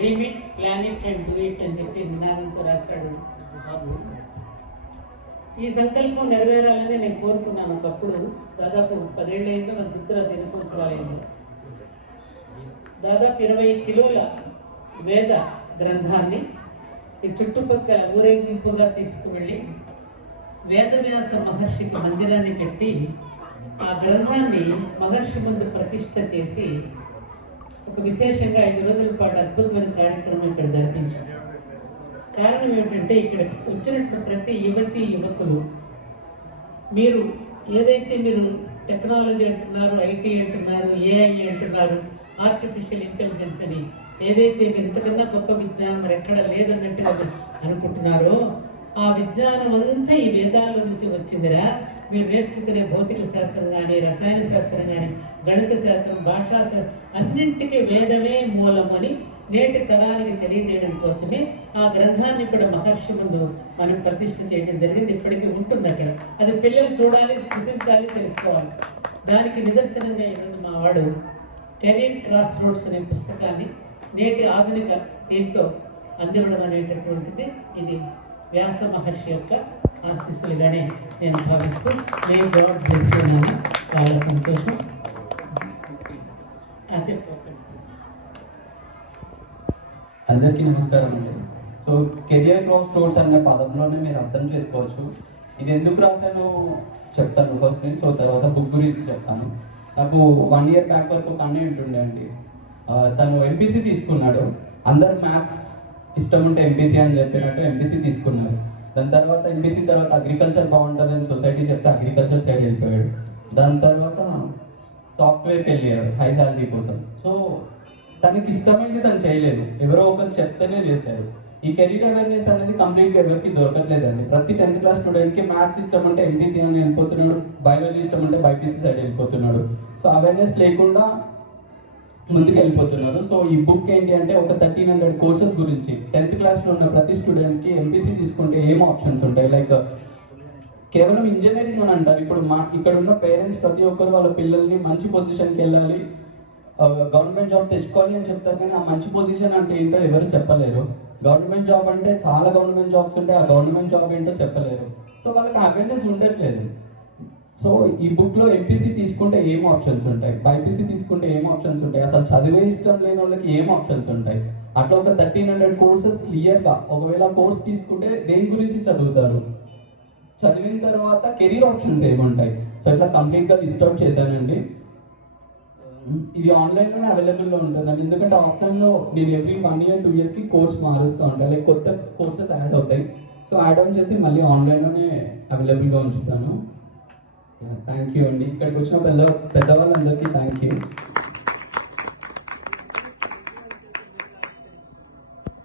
Dream it plan it and do it అని చెప్పి నినాదంతో రాశాడు బాబు. ఈ సంకల్పం నెరవేరాలని నేను కోరుకున్నాను ఒకప్పుడు. దాదాపు పదేళ్ళైందో నాకు గుర్తురాదు ఎన్ని సంవత్సరాలైందో దాదాపు ఇరవై కిలోల వేద గ్రంథాన్ని ఈ చుట్టుపక్కల ఊరేగింపుగా తీసుకువెళ్ళి వేదవ్యాస మహర్షికి మందిరాన్ని కట్టి ఆ గ్రంథాన్ని మహర్షి ముందు ప్రతిష్ట చేసి ఒక విశేషంగా ఐదు రోజుల పాటు అద్భుతమైన కార్యక్రమం ఇక్కడ జరిపించాం కారణం ఏమిటంటే ఇక్కడ వచ్చినట్టు ప్రతి యువతి యువకులు మీరు ఏదైతే మీరు టెక్నాలజీ అంటున్నారు ఐటీ అంటున్నారు ఏఐ అంటున్నారు ఆర్టిఫిషియల్ ఇంటెలిజెన్స్ అని ఏదైతే మీరు ఇంతకన్నా గొప్ప విజ్ఞానం మరి ఎక్కడ లేదన్నట్టుగా అనుకుంటున్నారో ఆ విజ్ఞానం అంతా ఈ వేదాల నుంచి వచ్చిందిరా. మేము నేర్చుకునే భౌతిక శాస్త్రం కానీ రసాయన శాస్త్రం కానీ గణిత శాస్త్రం భాషా శాస్త్రం అన్నింటికీ వేదమే మూలం అని నేటి తరానికి తెలియజేయడం కోసమే ఆ గ్రంథాన్ని కూడా మహర్షి ముందు మనం ప్రతిష్ఠ చేయడం జరిగింది. ఇప్పటికీ ఉంటుంది అక్కడ. అది పిల్లలు చూడాలి స్పృశించాలి తెలుసుకోవాలి. దానికి నిదర్శనంగా ఈరోజు మా వాడు కెరీర్ క్రాస్ రోడ్స్ అనే పుస్తకాన్ని నేటి ఆధునిక దీంతో అందివ్వడం అనేటటువంటిది ఇది వ్యాస మహర్షి యొక్క ఆశీస్సులుగానే నేను భావిస్తూ నేను గాడ్ చేస్తున్నాను చాలా సంతోషం. అదే అందరికీ నమస్కారం అండి. సో కెరియర్ క్రాస్ రోడ్స్ అనే పదంలోనే మీరు అర్థం చేసుకోవచ్చు. ఇది ఎందుకు రాశాను చెప్తాను ఫస్ట్ నేను. సో తర్వాత బుక్ గురించి చెప్తాను. నాకు వన్ ఇయర్ బ్యాక్ వరకు ఒక ఉంటుండే అండి. తను ఎంపీసీ తీసుకున్నాడు. అందరు మ్యాథ్స్ ఇష్టం ఉంటే ఎంపీసీ అని చెప్పినట్టు ఎంపీసీ తీసుకున్నారు. దాని తర్వాత ఎంపీసీ తర్వాత అగ్రికల్చర్ బాగుంటుంది అని సొసైటీ చెప్తే అగ్రికల్చర్ సైడ్ వెళ్ళిపోయాడు. దాని తర్వాత సాఫ్ట్వేర్కి వెళ్ళాడు హై శాలరీ కోసం. సో తనకి ఇష్టమైంది తను చేయలేదు. ఎవరో ఒకరు చెప్తేనే చేశారు. ఈ కెరీర్ అవేర్నెస్ అనేది కంప్లీట్గా ఎవరికి దొరకట్లేదండి. ప్రతి టెన్త్ క్లాస్ స్టూడెంట్కి మ్యాథ్స్ ఇష్టం అంటే ఎంపీసీ అని వెళ్ళిపోతున్నాడు బయాలజీ ఇష్టం అంటే బైపీసీ సైడ్ వెళ్ళిపోతున్నాడు. సో అవేర్నెస్ లేకుండా ముందుకెళ్ళిపోతున్నారు. సో ఈ బుక్ ఏంటి అంటే ఒక థర్టీన్ హండ్రెడ్ కోర్సెస్ గురించి. టెన్త్ క్లాస్లో ఉన్న ప్రతి స్టూడెంట్కి ఎంపీసీ తీసుకుంటే ఏం ఆప్షన్స్ ఉంటాయి? లైక్ కేవలం ఇంజనీరింగ్ అని అంటారు. ఇప్పుడు మా ఇక్కడ ఉన్న పేరెంట్స్ ప్రతి ఒక్కరు వాళ్ళ పిల్లల్ని మంచి పొజిషన్కి వెళ్ళాలి. గవర్నమెంట్ జాబ్ తెచ్చుకోవాలి అని చెప్తారు కానీ ఆ మంచి పొజిషన్ అంటే ఏంటో ఎవరు చెప్పలేరు. గవర్నమెంట్ జాబ్ అంటే చాలా గవర్నమెంట్ జాబ్స్ ఉంటాయి. ఆ గవర్నమెంట్ జాబ్ ఏంటో చెప్పలేరు. సో వాళ్ళకి అవేర్నెస్ ఉండట్లేదు. సో ఈ బుక్లో ఎంపీసీ తీసుకు ఏం ఆప్షన్స్ ఉంటాయి? బైపీసీ తీసుకుంటే ఏం ఆప్షన్స్ ఉంటాయి? అసలు చదివే ఇష్టం లేని వాళ్ళకి ఏం ఆప్షన్స్ ఉంటాయి? అట్లా ఒక థర్టీన్ హండ్రెడ్ కోర్సెస్ క్లియర్గా ఒకవేళ కోర్స్ తీసుకుంటే దేని గురించి చదువుతారు? చదివిన తర్వాత కెరీర్ ఆప్షన్స్ ఏముంటాయి? సో ఇట్లా కంప్లీట్గా లిస్ట్ అవుట్ చేశానండి. ఇది ఆన్లైన్లోనే అవైలబుల్లో ఉంటుందండి. ఎందుకంటే ఆఫ్లైన్లో నేను ఎవ్రీ వన్ ఇయర్ టూ ఇయర్స్కి కోర్స్ మారుస్తూ ఉంటాను లైక్ కొత్త కోర్సెస్ యాడ్ అవుతాయి. సో యాడ్ ఆన్ చేసి మళ్ళీ ఆన్లైన్లోనే అవైలబుల్గా ఉంచుతాను. థ్యాంక్ యూ అండి. ఇక్కడికి వచ్చిన పెద్ద పెద్దవాళ్ళందరికీ థ్యాంక్ యూ